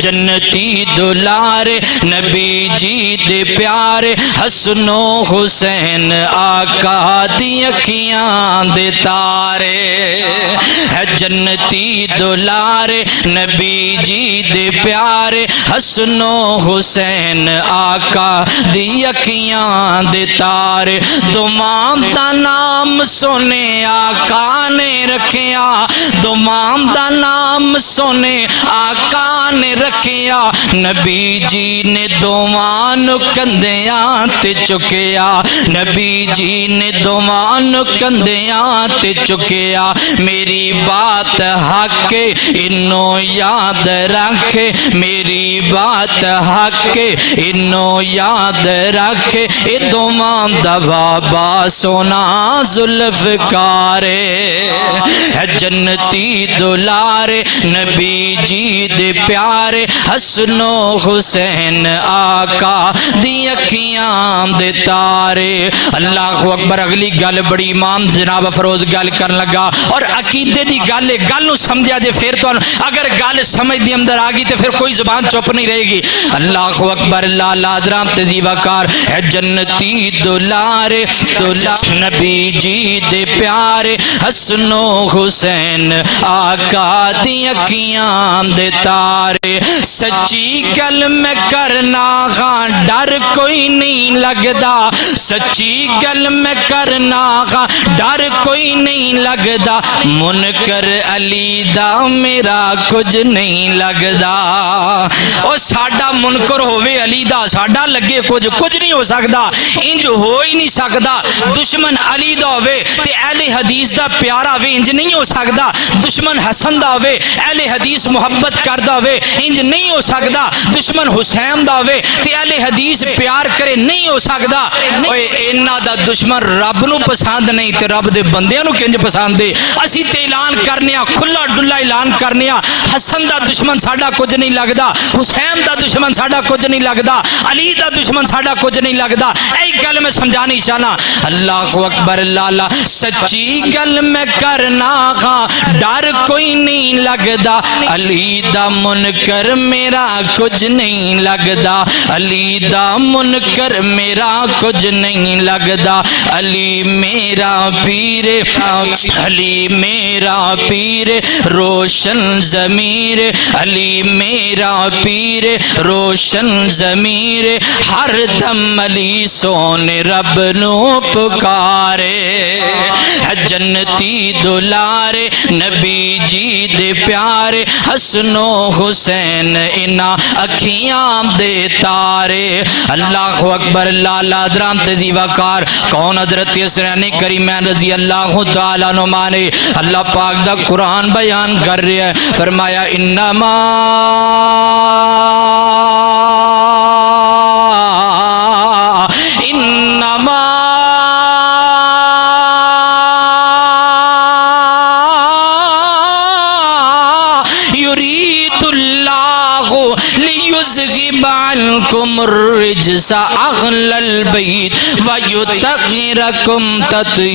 جنتی دولارے نبی جی دے پیارے حسن و حسین آقا دی اکھیاں دے تارے ہے جنتی دولارے نبی جی دے پیارے حسن و حسین آقا دی اکھیاں دے تارے دومام دا نام سونے آقا نے رکھیا دومام دا نام سونے آقا نے رکھیا نبی جی نے دومان کندیاں تے چکیا نبی جی نے دومان کندیاں تے چکیا میری بات حق انہوں یاد رکھے میری بات حق انہوں یاد رکھے اے دومان دا بابا سونا ذوالفقارے ہے جنتی دولارے نبی جی دے پیارے حسن و حسین آقا دی اکھیاں دے تارے اللہ اکبر اگلی گل بڑی امام جناب افروز گل کر لگا اور عقیدے دی گل گل نو سمجھا جے پھر تو اگر گل سمجھ دی اندر آگی تو پھر کوئی زبان چپ نہیں رہے گی اللہ اکبر اللہ لادرام تزی وقار ہے جنتی دولارے نبی جی دے پیارے حسن و حسین آقا دی اکھیاں دے تارے سچی گل میں کرنا ہاں ڈر کوئی نہیں لگدا سچی گل میں کرنا ہاں ڈر کوئی نہیں لگدا منکر علی دا میرا کچھ نہیں لگدا او ساڈا منکر ہووے علی دا ساڈا لگے کچھ نہیں ہو سکدا انج ہو ہی نہیں سکدا دشمن علی دا ہووے تے اہل حدیث دا پیارا ہووے انج نہیں ہو سکدا دشمن حسن دا ہووے اہل حدیث محبت کردا ہووے انج نہیں ہو سکدا دشمن حسین دا ہووے تے اہل حدیث پیار کرے نہیں ہو سکدا اوے انہاں دا دشمن رب نو پسند نہیں تے رب دے بندیاں نو کنج پسند ہے اسی تے اعلان کرنے کھلا ڈلا اعلان کرنے حسن دا دشمن ساڈا کچھ نہیں لگدا حسین دا دشمن ساڈا کچھ نہیں لگدا علی دا دشمن ساڈا کچھ نہیں لگدا اے گل میں سمجھانی چاہنا اللہ اکبر لالا سچی گل میں کرنا ہاں ڈر کوئی نہیں لگدا علی دا منکر میرا کچھ نہیں لگدا علی دا منکر میرا کچھ نہیں لگدا علی میرا پیر علی میرا پیر روشن ضمیر علی میرا پیر روشن ضمیر ہر دم علی سونے رب نو پکارے ہے جنتی دولارے نبی جی دے پیارے حسن و حسین انہاں اکھیاں دے تارے اللہ اکبر لالا درام تزی وقار کون حضرت حسین کریمین رضی اللہ تعالیٰ نمانے اللہ پاک دا قرآن بیان کر رہے ہیں فرمایا انما یرید اللہ لیذہب عنکم الرجس اہل البیت ویطہرکم تطہیرا